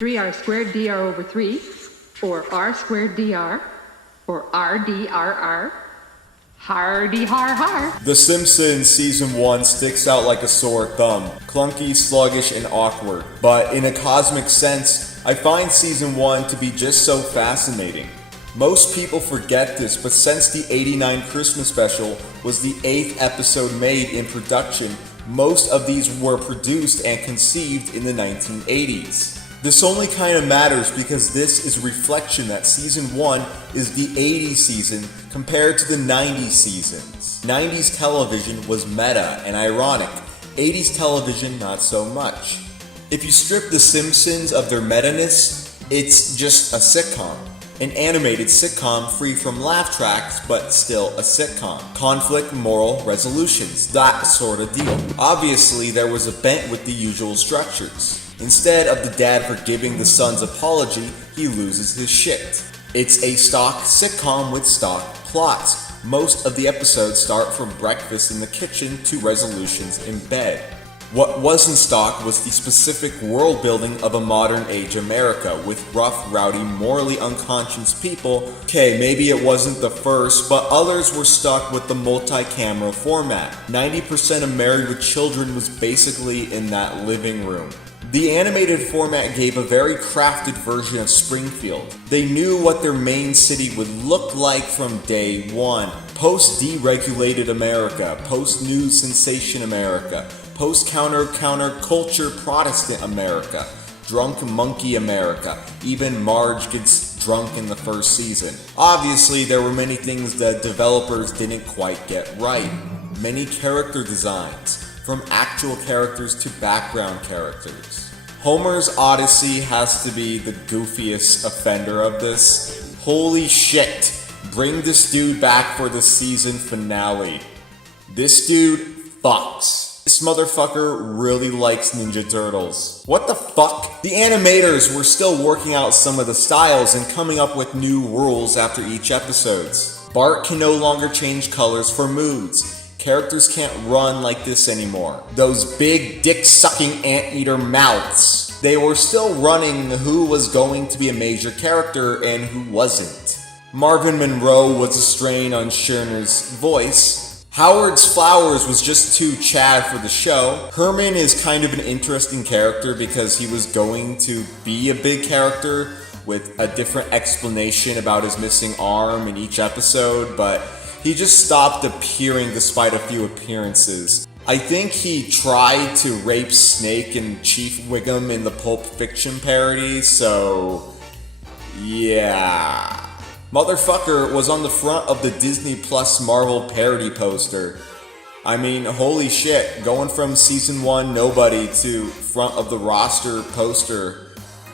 3r squared dr over 3, or r squared dr, or rdrr, hardy har har. The Simpsons Season 1 sticks out like a sore thumb. Clunky, sluggish, and awkward. But in a cosmic sense, I find Season 1 to be just so fascinating. Most people forget this, but since the '89 Christmas special was the 8th episode made in production, most of these were produced and conceived in the 1980s. This only kind of matters because this is a reflection that Season 1 is the 80s season compared to the 90s seasons. 90s television was meta and ironic, 80s television not so much. If you strip The Simpsons of their meta-ness, it's just a sitcom. An animated sitcom free from laugh tracks, but still a sitcom. Conflict, moral resolutions, that sort of deal. Obviously, there was a bent with the usual structures. Instead of the dad forgiving the son's apology, he loses his shit. It's a stock sitcom with stock plots. Most of the episodes start from breakfast in the kitchen to resolutions in bed. What wasn't stock was the specific world building of a modern age America with rough, rowdy, morally unconscious people. Okay, maybe it wasn't the first, but others were stuck with the multi-camera format. 90% of Married with Children was basically in that living room. The animated format gave a very crafted version of Springfield. They knew what their main city would look like from day one. Post-deregulated America, post-news sensation America, post-counter-culture Protestant America, drunk monkey America. Even Marge gets drunk in the first season. Obviously, there were many things that developers didn't quite get right. Many character designs, from actual characters to background characters. Homer's Odyssey has to be the goofiest offender of this. Holy shit, bring this dude back for the season finale. This dude fucks. This motherfucker really likes Ninja Turtles. What the fuck? The animators were still working out some of the styles and coming up with new rules after each episode. Bart can no longer change colors for moods. Characters can't run like this anymore. Those big dick-sucking anteater mouths. They were still running who was going to be a major character and who wasn't. Marvin Monroe was a strain on Schirner's voice. Howard's Flowers was just too Chad for the show. Herman is kind of an interesting character because he was going to be a big character with a different explanation about his missing arm in each episode, but he just stopped appearing despite a few appearances. I think he tried to rape Snake and Chief Wiggum in the Pulp Fiction parody, so yeah. Motherfucker was on the front of the Disney Plus Marvel parody poster. I mean, holy shit, going from Season 1 nobody to front of the roster poster.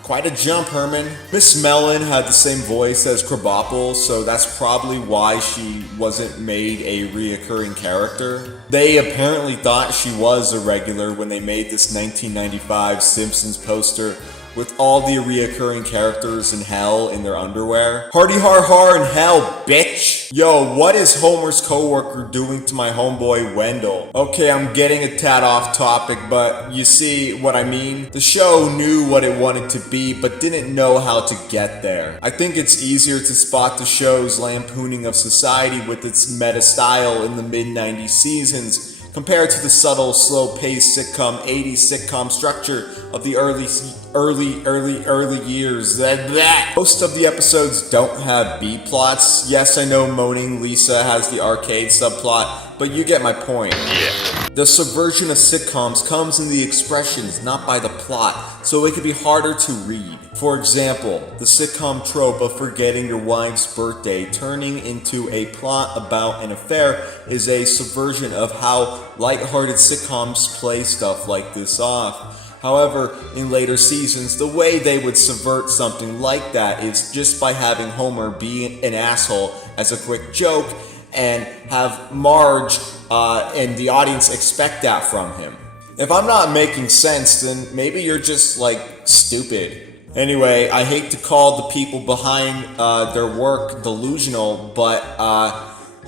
Quite a jump, Herman. Miss Mellon had the same voice as Krabappel, so that's probably why she wasn't made a reoccurring character. They apparently thought she was a regular when they made this 1995 Simpsons poster with all the reoccurring characters in hell in their underwear. Hardy har har in hell, bitch! Yo, what is Homer's coworker doing to my homeboy Wendell? Okay, I'm getting a tad off topic, but you see what I mean? The show knew what it wanted to be, but didn't know how to get there. I think it's easier to spot the show's lampooning of society with its meta style in the mid-90s seasons compared to the subtle, slow-paced sitcom 80s sitcom structure of the early years. Most of the episodes don't have B-plots. Yes, I know Moaning Lisa has the arcade subplot, but you get my point. Yeah. The subversion of sitcoms comes in the expressions, not by the plot, so it can be harder to read. For example, the sitcom trope of forgetting your wife's birthday turning into a plot about an affair is a subversion of how lighthearted sitcoms play stuff like this off. However, in later seasons, the way they would subvert something like that is just by having Homer be an asshole as a quick joke and have Marge and the audience expect that from him. If I'm not making sense, then maybe you're just stupid. Anyway, I hate to call the people behind their work delusional, but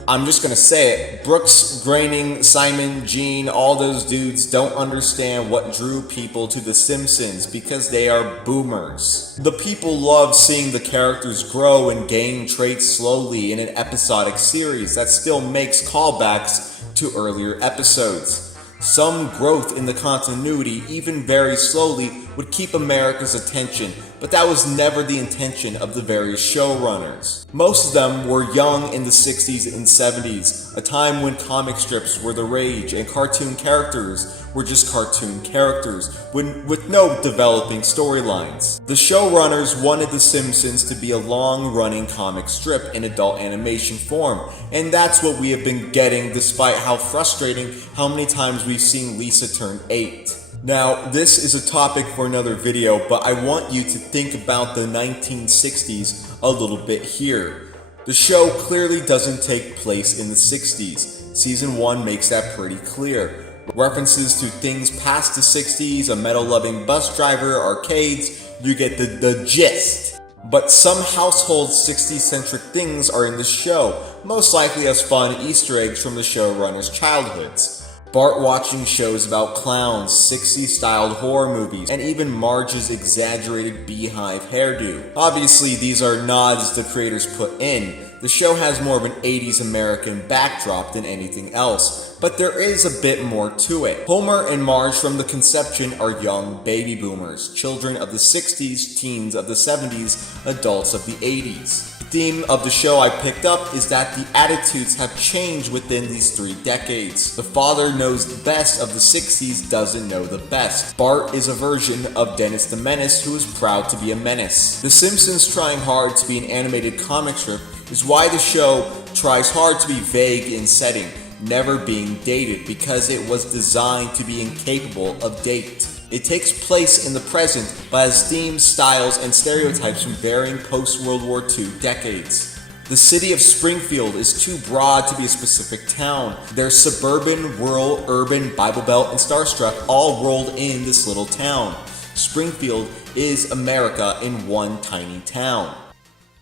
I'm just gonna say it. Brooks, Groening, Simon, Gene, all those dudes don't understand what drew people to The Simpsons because they are boomers. The people love seeing the characters grow and gain traits slowly in an episodic series that still makes callbacks to earlier episodes. Some growth in the continuity, even very slowly, would keep America's attention, but that was never the intention of the various showrunners. Most of them were young in the 60s and 70s, a time when comic strips were the rage and cartoon characters were just cartoon characters, with no developing storylines. The showrunners wanted The Simpsons to be a long-running comic strip in adult animation form, and that's what we have been getting despite how frustrating how many times we've seen Lisa turn 8. Now, this is a topic for another video, but I want you to think about the 1960s a little bit here. The show clearly doesn't take place in the 60s. Season 1 makes that pretty clear. References to things past the 60s, a metal-loving bus driver, arcades, you get the gist. But some household 60s-centric things are in the show, most likely as fun Easter eggs from the showrunners' childhoods. Bart watching shows about clowns, 60s-styled horror movies, and even Marge's exaggerated beehive hairdo. Obviously, these are nods the creators put in. The show has more of an 80s American backdrop than anything else, but there is a bit more to it. Homer and Marge from the conception are young baby boomers, children of the 60s, teens of the 70s, adults of the 80s. The theme of the show I picked up is that the attitudes have changed within these 3 decades. The father knows the best of the 60s doesn't know the best. Bart is a version of Dennis the Menace who is proud to be a menace. The Simpsons trying hard to be an animated comic strip is why the show tries hard to be vague in setting, never being dated because it was designed to be incapable of date. It takes place in the present, but has themes, styles, and stereotypes from varying post-World War II decades. The city of Springfield is too broad to be a specific town. There's suburban, rural, urban, Bible Belt, and Starstruck all rolled in this little town. Springfield is America in one tiny town.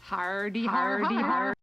Hardy, hardy, hardy.